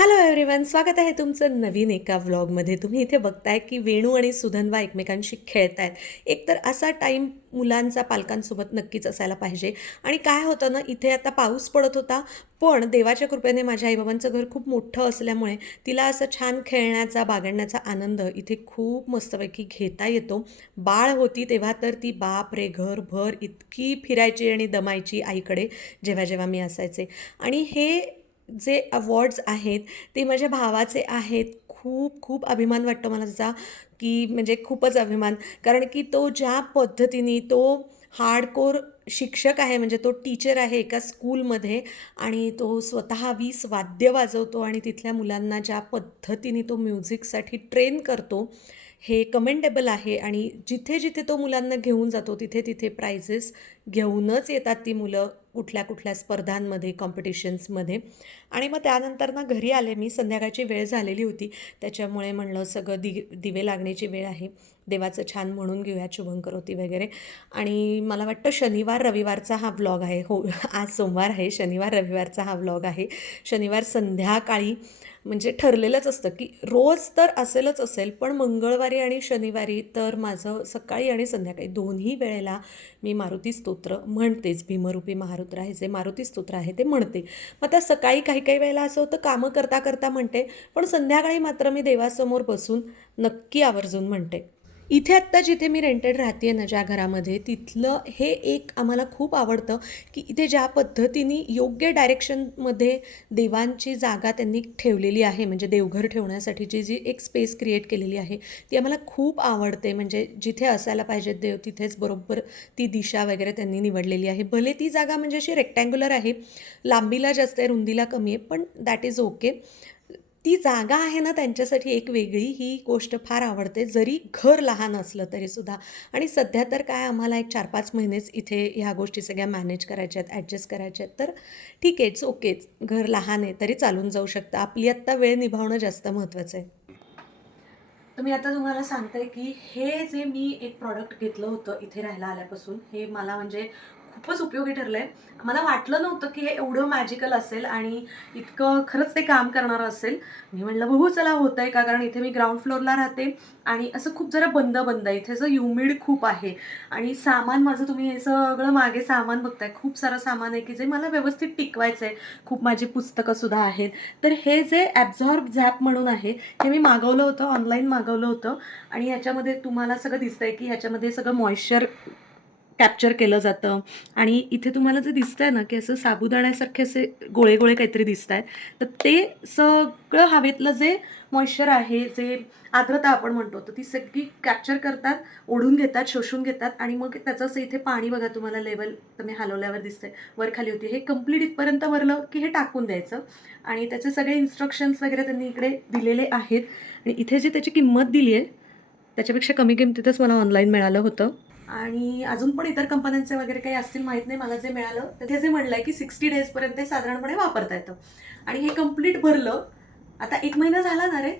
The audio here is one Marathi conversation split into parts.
hello everyone स्वागत आहे तुमचं नवीन एका व्लॉगमध्ये तुम्ही इथे बघताय की वेणू आणि सुधन्वा एकमेकांशी खेळत आहेत एकतर असा टाईम मुलांचा पालकांसोबत नक्कीच असायला पाहिजे. आणि काय होतं ना इथे आता पाऊस पडत होता पण देवाच्या कृपेने माझ्या आईबाबांचं घर खूप मोठं असल्यामुळे तिला असं छान खेळण्याचा बागडण्याचा आनंद इथे खूप मस्तपैकी घेता येतो. बाळ होती तेव्हा तर ती बाप रे घरभर इतकी फिरायची आणि दमायची आईकडे जेव्हा जेव्हा मी असायचे. आणि हे जे अवॉर्ड्स आहेत ते माझ्या भावाचे आहेत. खूप खूप अभिमान वाटतो मला त्याचा की म्हणजे खूपच अभिमान. कारण की तो ज्या पद्धतीने तो हार्डकोर शिक्षक आहे म्हणजे तो टीचर आहे एका स्कूलमध्ये आणि तो स्वतः वीस वाद्य वाजवतो आणि तिथल्या मुलांना ज्या पद्धतीने तो म्युझिकसाठी ट्रेन करतो हे कमेंडेबल आहे आणि जिथे जिथे तो मुलांना घेऊन जातो तिथे तिथे प्राइजेस घेऊनच येतात ती मुलं कुठल्या कुठल्या स्पर्धांमध्ये कॉम्पिटिशन्समध्ये आणि मग त्यानंतर ना घरी आले मी संध्याकाळची वेळ झालेली होती. त्याच्यामुळे म्हणलं सगळं दि दिवे लागण्याची वेळ आहे. देवाचं छान म्हणून घेऊया शुभंकर होती वगैरे. आणि मला वाटतं शनिवार रविवारचा हा व्लॉग आहे. हो आज सोमवार आहे. शनिवार रविवारचा हा व्लॉग आहे. शनिवार संध्याकाळी म्हणजे ठरलेलंच असतं की रोज तर असेलच असेल पण मंगळवारी आणि शनिवारी तर माझं सकाळी आणि संध्याकाळी दोन्ही वेळेला मी मारुती स्तोत्र म्हणतेच. भीमरूपी महारुद्र आहे जे मारुती स्तोत्र आहे ते म्हणते. मग त्या सकाळी काही काही वेळेला असं होतं कामं करता करता म्हणते पण संध्याकाळी मात्र मी देवासमोर बसून नक्की आवर्जून म्हणते. इथे आत्ता जिथे मी रेंटेड राहते ना ज्या घरामध्ये तिथलं हे एक आम्हाला खूप आवडतं की इथे ज्या पद्धतीने योग्य डायरेक्शनमध्ये देवांची जागा त्यांनी ठेवलेली आहे म्हणजे देवघर ठेवण्यासाठीची जी एक स्पेस क्रिएट केलेली आहे ती आम्हाला खूप आवडते. म्हणजे जिथे असायला पाहिजे देव तिथेच बरोबर ती दिशा वगैरे त्यांनी निवडलेली आहे. भले ती जागा म्हणजे अशी रेक्टँग्युलर आहे लांबीला जास्त आहे रुंदीला कमी आहे पण दॅट इज ओके ती जागा आहे ना त्यांच्यासाठी एक वेगळी ही गोष्ट फार आवडते. जरी घर लहान असलं तरीसुद्धा आणि सध्या तर काय आम्हाला एक चार पाच महिनेच इथे ह्या गोष्टी सगळ्या मॅनेज करायच्या आहेत ॲडजस्ट करायच्या आहेत. तर ठीक आहेच ओकेच घर लहान आहे तरी चालून जाऊ शकतं. आपली आत्ता वेळ निभावणं जास्त महत्त्वाचं आहे. तर मी आता तुम्हाला सांगते की हे जे मी एक प्रॉडक्ट घेतलं होतं इथे राहायला आल्यापासून हे मला म्हणजे खूपच उपयोगी ठरलं आहे मला वाटलं नव्हतं की हे एवढं मॅजिकल असेल आणि इतकं खरंच ते काम करणारं असेल. मी म्हटलं बघू चला होत आहे का? कारण इथे मी ग्राउंड फ्लोअरला राहते आणि असं खूप जरा बंद बंद आहे. इथे असं युमिड खूप आहे. आणि सामान माझं तुम्ही हे सगळं मागे सामान बघताय. खूप सारं सामान आहे की जे मला व्यवस्थित टिकवायचं आहे खूप माझी पुस्तकंसुद्धा आहेत. तर हे जे ॲब्झॉर्ब झॅप म्हणून आहे हे मी मागवलं होतं ऑनलाईन मागवलं होतं. आणि ह्याच्यामध्ये तुम्हाला सगळं दिसतंय की ह्याच्यामध्ये सगळं मॉइश्चर कॅप्चर केलं जातं. आणि इथे तुम्हाला जे दिसतंय ना की असं साबुदाण्यासारखे असे गोळे गोळे काहीतरी दिसत आहेत तर ते सगळं हवेतलं जे मॉइश्चर आहे जे आर्द्रता आपण म्हणतो तर ती सगळी कॅप्चर करतात ओढून घेतात शोषून घेतात. आणि मग त्याचं असं इथे पाणी बघा तुम्हाला लेवल तुम्ही हलवल्यावर दिसतंय. वर खाली होती. हे कंप्लीट इथपर्यंत वरलं की हे टाकून द्यायचं. आणि त्याचे सगळे इन्स्ट्रक्शन्स वगैरे त्यांनी इकडे दिलेले आहेत. आणि इथे जी त्याची किंमत दिली आहे त्याच्यापेक्षा कमी किमतीतच मला ऑनलाईन मिळालं होतं. आणि अजून पण इतर कंपन्यांचे वगैरे काही असतील माहीत नाही मला जे मिळालं तर ते जे म्हणलं आहे की सिक्स्टी डेजपर्यंत ते साधारणपणे वापरता येतं. आणि हे कंप्लीट भरलं आता एक महिना झाला ना रे?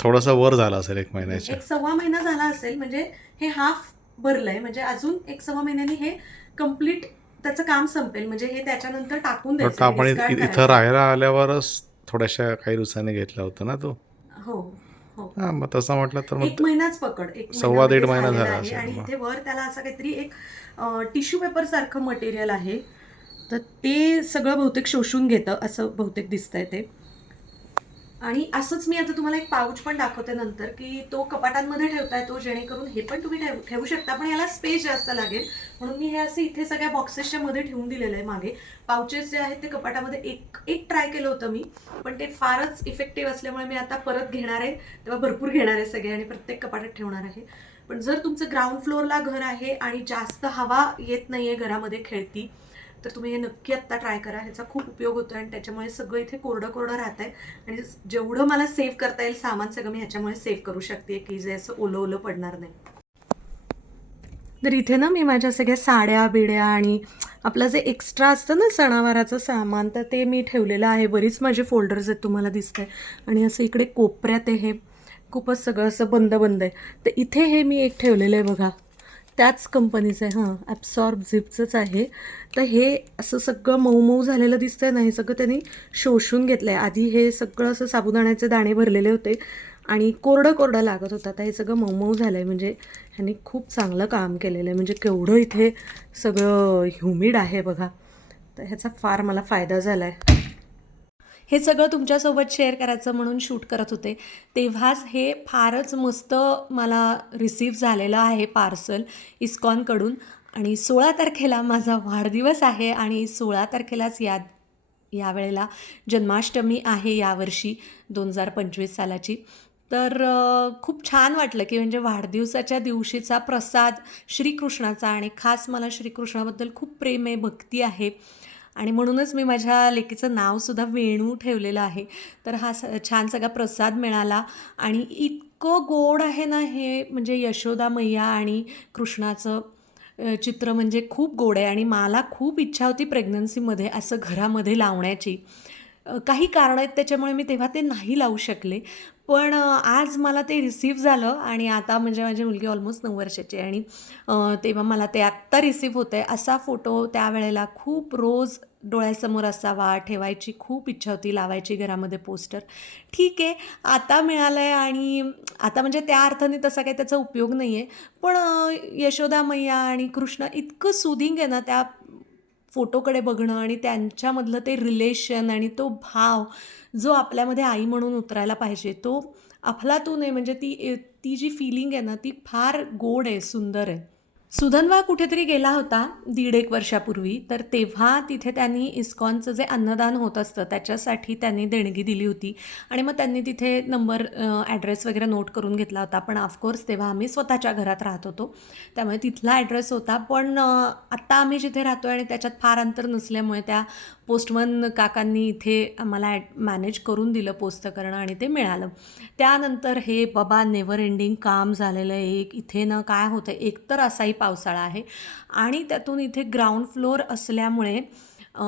थोडासा वर झाला असेल एक महिन्याच्या. एक सव्वा महिना झाला असेल म्हणजे हे हाफ भरलंय म्हणजे अजून एक सव्वा महिन्यानी हे कंप्लीट त्याचं काम संपेल म्हणजे हे त्याच्यानंतर टाकून द्यायचं आपण इथं. राहायला आल्यावरच थोड्याशा काही दिवसांनी घेतला होता ना तो. हो. हो. हा मग तसं म्हटलं तर एक महिनाच पकड एक सव्वा दीड महिना म्हणजे झाला आहे. आणि. इथे वर त्याला असं काहीतरी एक टिश्यू पेपर सारखं मटेरियल आहे. तर ते सगळं बहुतेक शोषून घेतं असं बहुतेक दिसतंय ते. आणि असंच मी आता तुम्हाला एक पाऊच पण दाखवते नंतर की तो कपाटांमध्ये ठेवता येतो जेणेकरून हे पण तुम्ही ठेवू ठेवू शकता. पण याला स्पेस जास्त लागेल. म्हणून मी हे असं इथे सगळ्या बॉक्सेसच्या मध्ये ठेवून दिलेलं आहे मागे. पाउचेस जे आहेत ते कपाटामध्ये एक एक ट्राय केलं होतं मी पण ते फारच इफेक्टिव्ह असल्यामुळे मी आता परत घेणार आहे. तेव्हा भरपूर घेणार आहे सगळे आणि प्रत्येक कपाटात ठेवणार आहे. पण जर तुमचं ग्राउंड फ्लोअरला घर आहे आणि जास्त हवा येत नाही आहे घरामध्ये खेळती तर तुम्ही हे नक्की आत्ता ट्राय करा. ह्याचा खूप उपयोग होतो आणि त्याच्यामुळे सगळं इथे कोरडं कोरडं राहत आहे आणि जेवढं मला सेव्ह करता येईल सामान सगळं मी ह्याच्यामुळे सेव्ह करू शकते की जे असं ओलं ओलं पडणार नाही. तर इथे ना मी माझ्या सगळ्या साड्या बिड्या आणि आपलं जे एक्स्ट्रा असतं ना सणावाराचं सामान तर ते मी ठेवलेलं आहे. बरीच माझे फोल्डर्स आहेत तुम्हाला दिसतंय. आणि असं इकडे कोपऱ्यात आहे हे. खूपच सगळं असं बंद बंद आहे. तर इथे हे मी एक ठेवलेलं आहे बघा. त्याच कंपनीचं आहे. हां ॲब्सॉर्ब झिपचंच आहे. तर हे असं सगळं मऊ मऊ झालेलं दिसतंय ना हे सगळं त्यांनी शोषून घेतलं आहे आधी हे सगळं असं साबुदाण्याचे दाणे भरलेले होते आणि कोरडं कोरडं लागत होतं. आता हे सगळं मऊ मऊ झालं आहे म्हणजे ह्यांनी खूप चांगलं काम केलेलं आहे. म्हणजे केवढं इथे सगळं ह्युमिड आहे बघा. तर ह्याचा फार मला फायदा झाला आहे हे सगळं तुमच्यासोबत शेअर करायचं म्हणून शूट करत होते. तेव्हाच हे फारच मस्त मला रिसीव झालेलं आहे पार्सल इस्कॉनकडून आणि सोळा तारखेला माझा वाढदिवस आहे आणि सोळा तारखेलाच या यावेळेला जन्माष्टमी आहे यावर्षी दोन हजार पंचवीस सालाची. तर खूप छान वाटलं की म्हणजे वाढदिवसाच्या दिवशीचा प्रसाद श्रीकृष्णाचा आणि खास मला श्रीकृष्णाबद्दल खूप प्रेम आहे भक्ती आहे. आणि म्हणूनच मी माझ्या लेकीचं नावसुद्धा वेणू ठेवलेलं आहे. तर हा स छान सगळा प्रसाद मिळाला आणि इतकं गोड आहे ना हे म्हणजे यशोदा मैया आणि कृष्णाचं चित्र म्हणजे खूप गोड आहे आणि मला खूप इच्छा होती प्रेग्नन्सीमध्ये असं घरामध्ये लावण्याची. काही कारणं आहेत त्याच्यामुळे मी तेव्हा ते नाही लावू शकले. पण आज मला ते रिसीव झालं आणि आता म्हणजे माझी मुलगी ऑलमोस्ट नऊ वर्षाची आणि तेव्हा मला ते आत्ता रिसीव होतं आहे असा फोटो त्यावेळेला खूप रोज डोळ्यासमोर असावा ठेवायची खूप इच्छा होती लावायची घरामध्ये पोस्टर ठीक आहे आता मिळालं आहे आणि आता म्हणजे त्या अर्थाने तसा काही त्याचा उपयोग नाही आहे पण यशोदा मैया आणि कृष्ण इतकं सुदिंग आहे ना त्या फोटोकडे बघणं आणि त्यांच्यामधलं ते रिलेशन आणि तो भाव जो आपल्यामध्ये आई म्हणून उतरायला पाहिजे तो अफलातून आहे. म्हणजे ती ती जी फिलिंग आहे ना ती फार गोड आहे सुंदर आहे. सुधन्वा कुठेतरी गेला होता दीड एक वर्षापूर्वी. तर तेव्हा तिथे त्यांनी इस्कॉनचं जे अन्नदान होत असतं त्याच्यासाठी त्यांनी देणगी दिली होती. आणि मग त्यांनी तिथे नंबर ॲड्रेस वगैरे नोट करून घेतला होता. पण ऑफकोर्स तेव्हा आम्ही स्वतःच्या घरात राहत होतो. त्यामुळे तिथला ॲड्रेस होता. पण आत्ता आम्ही जिथे राहतो आणि त्याच्यात फार अंतर नसल्यामुळे त्या पोस्टमन काकांनी इथे आम्हाला ॲट मॅनेज करून दिलं पोस्ट करणं आणि ते मिळालं. त्यानंतर हे बाबा नेवर एंडिंग काम झालेलं आहे. एक इथे ना काय होतं एकतर असाही पावसाळा आहे आणि त्यातून इथे ग्राउंड फ्लोअर असल्यामुळे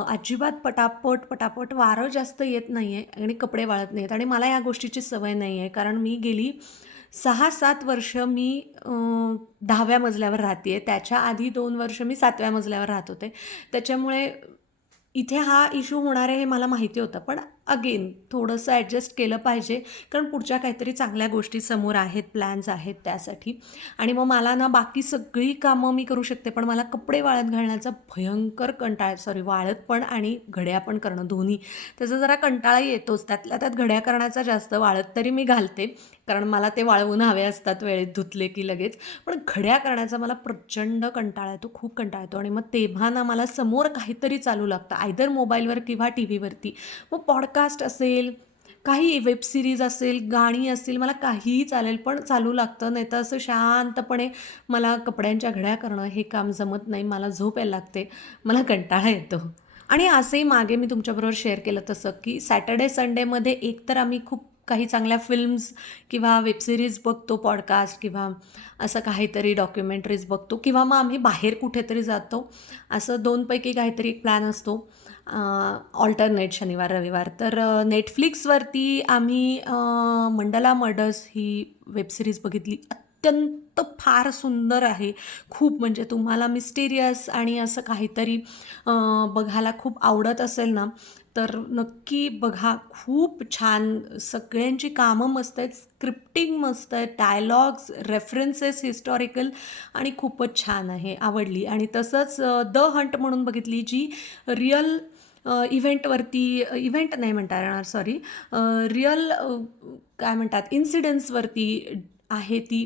अजिबात पटापट पटापट वारं जास्त येत नाही आहे आणि कपडे वाळत नाहीत आणि मला या गोष्टीची सवय नाही आहे कारण मी गेली सहा सात वर्ष मी दहाव्या मजल्यावर राहते आहे त्याच्या आधी दोन वर्ष मी सातव्या मजल्यावर राहत होते. त्याच्यामुळे इथे हा इश्यू होणार आहे हे मला माहिती होतं पण अगेन थोडंसं ॲडजस्ट केलं पाहिजे. कारण पुढच्या काहीतरी चांगल्या गोष्टी समोर आहेत प्लॅन्स आहेत त्यासाठी. आणि मग मला ना बाकी सगळी कामं मी करू शकते पण मला कपडे वाळत घालण्याचा भयंकर कंटाळा सॉरी वाळत पण आणि घड्या पण करणं दोन्ही. त्याचा जरा कंटाळा येतोच. त्यातल्या त्यात घड्या करण्याचा जास्त वाळत तरी मी घालते. कारण मला ते वाळवून हवे असतात वेळेत धुतले की लगेच. पण घड्या करण्याचा मला प्रचंड कंटाळा येतो खूप कंटाळा येतो. आणि मग तेव्हा ना मला समोर काहीतरी चालू लागतं आयदर मोबाईलवर किंवा टी व्हीवरती मग पॉड पॉडकास्ट असेल काही वेब सिरीज असेल गाणी असतील मला काहीही चालेल पण चालू लागतं. नाही तर असं शांतपणे मला कपड्यांच्या घड्या करणं हे काम जमत नाही. मला झोप यायला लागते. मला कंटाळा येतो. आणि असंही मागे मी तुमच्याबरोबर शेअर केलं तसं की सॅटर्डे संडेमध्ये एकतर आम्ही खूप काही चांगल्या फिल्म्स किंवा वेबसिरीज बघतो पॉडकास्ट किंवा असं काहीतरी डॉक्युमेंटरीज बघतो किंवा मग आम्ही बाहेर कुठेतरी जातो. असं दोनपैकी काहीतरी एक प्लॅन असतो. ऑल्टरनेट शनिवार रविवार. तर नेटफ्लिक्सवरती आम्ही मंडला मर्डर्स ही वेबसिरीज बघितली. अत्यंत फार सुंदर आहे. खूप म्हणजे तुम्हाला मिस्टेरियस आणि असं काहीतरी बघायला खूप आवडत असेल ना तर नक्की बघा. खूप छान. सगळ्यांची कामं मस्त आहेत. स्क्रिप्टिंग मस्त आहे. डायलॉग्स रेफरन्सेस हिस्टॉरिकल आणि खूपच छान आहे. आवडली. आणि तसंच द हंट म्हणून बघितली जी रिअल इव्हेंटवरती इव्हेंट नाही म्हणता येणार सॉरी रिअल काय म्हणतात इन्सिडेंट्सवरती आहे ती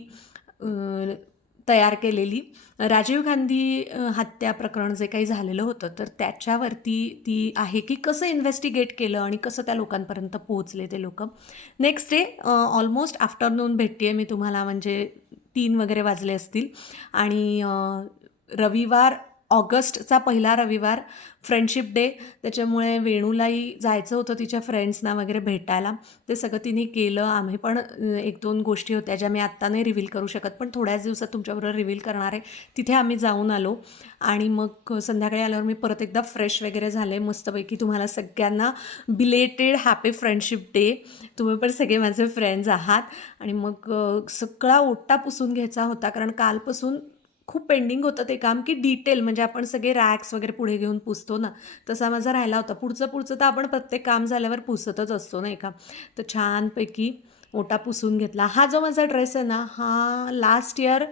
तयार केलेली. राजीव गांधी हत्या प्रकरण जे काही झालेलं होतं तर त्याच्यावरती ती आहे की कसं इन्व्हेस्टिगेट केलं आणि कसं त्या लोकांपर्यंत पोहोचले ते लोक. नेक्स्ट डे ऑलमोस्ट आफ्टरनून भेटते आहे मी तुम्हाला म्हणजे तीन वगैरे वाजले असतील. आणि रविवार ऑगस्टचा पहिला रविवार फ्रेंडशिप डे त्याच्यामुळे वेणूलाही जायचं होतं तिच्या फ्रेंड्सना वगैरे भेटायला. ते सगळं तिने केलं. आम्ही पण एक दोन गोष्टी होत्या ज्या मी आत्ता नाही रिव्हील करू शकत पण थोड्याच दिवसात तुमच्याबरोबर रिव्हील करणार आहे. तिथे आम्ही जाऊन आलो. आणि मग संध्याकाळी आल्यावर मी परत एकदा फ्रेश वगैरे झाले. मस्तपैकी तुम्हाला सगळ्यांना बिलेटेड हॅपी फ्रेंडशिप डे तुम्ही पण सगळे माझे फ्रेंड्स आहात. आणि मग सगळा ओट्टा पुसून घ्यायचा होता. कारण कालपासून खूप पेंडिंग होतं ते काम की डिटेल म्हणजे आपण सगळे रॅक्स वगैरे पुढे घेऊन पुसतो ना. तसा माझा राहिला होता. पुढचं पुढचं तर आपण प्रत्येक काम झाल्यावर पुसतच असतो नाही का? तर छानपैकी ओटा पुसून घेतला. हा जो माझा ड्रेस आहे ना हा लास्ट इयर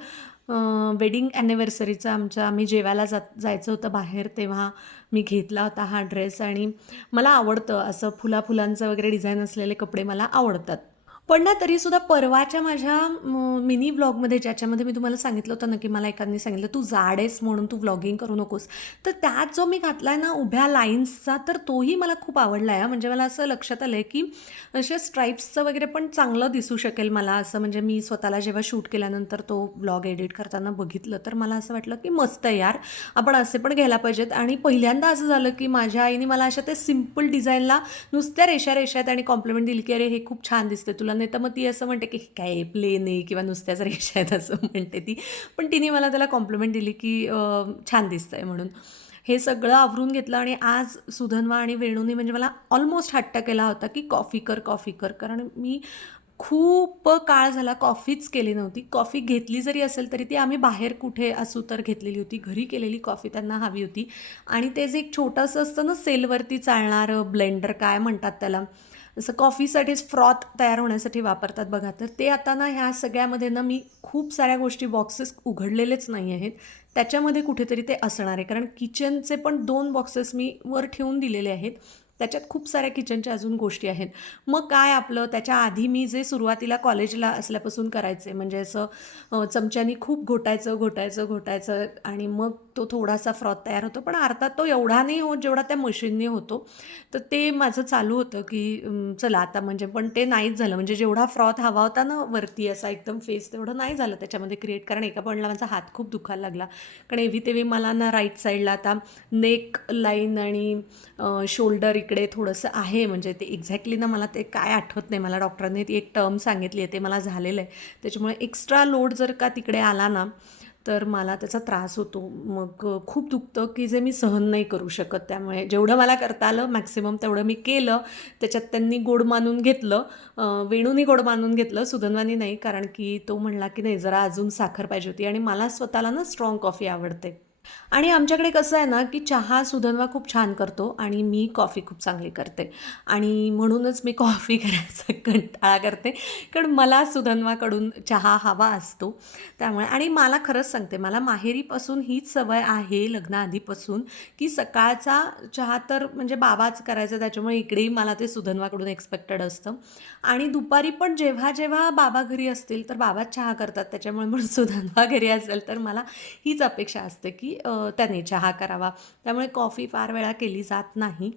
वेडिंग ॲनिव्हर्सरीचा आमच्या आम्ही जेवायला जात जायचं होतं बाहेर तेव्हा मी घेतला होता हा ड्रेस आणि मला आवडतं असं फुला फुलांचं वगैरे डिझाईन असलेले कपडे मला आवडतात. पण ना तरीसुद्धा परवाच्या माझ्या मिनी ब्लॉगमध्ये ज्याच्यामध्ये मी तुम्हाला सांगितलं होतं ना की मला एकाने सांगितलं तू जाड आहेस म्हणून तू व्लॉगिंग करू नकोस. तर त्यात जो मी घातला आहे ना उभ्या लाईन्सचा तर तोही मला खूप आवडला आहे म्हणजे मला असं लक्षात आलं आहे की असे स्ट्राईप्सचं वगैरे पण चांगलं दिसू शकेल मला असं म्हणजे मी स्वतःला जेव्हा शूट केल्यानंतर तो ब्लॉग एडिट करताना बघितलं तर मला असं वाटलं की मस्त आहे यार आपण असे पण घ्यायला पाहिजेत. आणि पहिल्यांदा असं झालं की माझ्या आईने मला अशा त्या सिंपल डिझाईनला नुसत्या रेषा रेषा आहेत आणि कॉम्प्लिमेंट दिली की अरे हे खूप छान दिसते तुला नाही तर मग ती असं म्हणते की काय प्लेन आहे किंवा नुसत्याच रेषा आहेत असं म्हणते ती. पण तिने मला त्याला कॉम्प्लिमेंट दिली की छान दिसतं आहे म्हणून. हे सगळं आवरून घेतलं आणि आज सुधन्वा आणि वेणूने म्हणजे मला ऑलमोस्ट हट्ट केला होता की कॉफी कर कॉफी कर. कारण मी खूप काळ झाला कॉफीच केली नव्हती. कॉफी घेतली जरी असेल तरी ती आम्ही बाहेर कुठे असू तर घेतलेली होती. घरी केलेली कॉफी त्यांना हवी होती. आणि ते जे एक छोटंसं असतं ना सेलवरती चालणारं ब्लेंडर काय म्हणतात त्याला? जसं कॉफीसाठीच फ्रॉथ तयार होण्यासाठी वापरतात बघा तर ते आता ना ह्या सगळ्यामध्ये ना मी खूप साऱ्या गोष्टी बॉक्सेस उघडलेलेच नाही आहेत. त्याच्यामध्ये कुठेतरी ते असणार आहे कारण किचनचे पण दोन बॉक्सेस मी वर ठेवून दिलेले आहेत. त्याच्यात खूप साऱ्या किचनच्या अजून गोष्टी आहेत. मग काय आपलं त्याच्या आधी मी जे सुरुवातीला कॉलेजला असल्यापासून करायचे म्हणजे असं चमच्यानी खूप घोटायचं घोटायचं घोटायचं आणि मग तो थोडासा फ्रॉथ तयार होतो. पण अर्थात तो एवढा नाही होत जेवढा त्या मशीनने होतो. तर ते माझं चालू होतं की चला आता म्हणजे पण ते नाहीच झालं. म्हणजे जेवढा फ्रॉथ हवा होता ना वरती असा एकदम फेस तेवढं नाही झालं त्याच्यामध्ये क्रिएट कारण एका पॉईंटला माझा हात खूप दुखायला लागला. कारण एव्ही तेव्ही मला ना राईट साईडला आता नेक लाईन आणि शोल्डर इकडे थोडंसं आहे. म्हणजे ते एक्झॅक्टली ना मला ते काय आठवत नाही. मला डॉक्टरांनी ती एक टर्म सांगितली आहे ते मला झालेलं आहे. त्याच्यामुळे एक्स्ट्रा लोड जर का तिकडे आला ना तर मला त्याचा त्रास होतो. मग खूप दुखतं की जे मी सहन नाही करू शकत. त्यामुळे जेवढं मला करता आलं मॅक्सिमम तेवढं मी केलं. त्याच्यात त्यांनी गोड मानून घेतलं. वेणूनी गोड मानून घेतलं सुधनवानी नाही. कारण की तो म्हणला की नाही जरा अजून साखर पाहिजे होती. आणि मला स्वतःला ना स्ट्रॉंग कॉफी आवडते. आणि आमच्याकडे कसं आहे ना की चहा सुधन्वा खूप छान करतो आणि मी कॉफी खूप चांगली करते. आणि म्हणूनच मी कॉफी करायचा कंटाळा करते कारण मला सुधन्वाकडून चहा हवा असतो. त्यामुळे आणि मला खरंच सांगते मला माहेरीपासून हीच सवय आहे लग्नाआधीपासून की सकाळचा चहा तर म्हणजे बाबाच करायचा त्याच्यामुळे इकडेही मला ते सुधन्वाकडून एक्सपेक्टेड असतं. आणि दुपारी पण जेव्हा जेव्हा बाबा घरी असतील तर बाबाच चहा करतात त्याच्यामुळे म्हणून सुधन्वा घरी असेल तर मला हीच अपेक्षा असते की त्याने चहा करावा. त्यामुळे कॉफी फार वेळा केली जात नाही.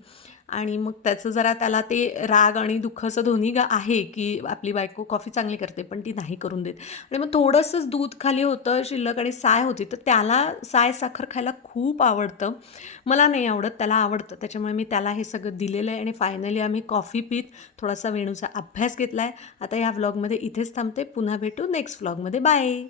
आणि मग त्याचं जरा त्याला ते राग आणि दुःख असं दोन्ही गा आहे की आपली बायको कॉफी चांगली करते पण ती नाही करून देत. आणि मग थोडंसंच दूध खाली होतं शिल्लक आणि साय होती तर त्याला साय साखर खायला खूप आवडतं. मला नाही आवडत त्याला आवडतं. त्याच्यामुळे मी त्याला हे सगळं दिलेलं आहे आणि फायनली आम्ही कॉफी पीत थोडासा वेणूचा अभ्यास घेतला आहे आता या व्लॉगमध्ये इथेच थांबते. पुन्हा भेटू नेक्स्ट व्लॉगमध्ये बाय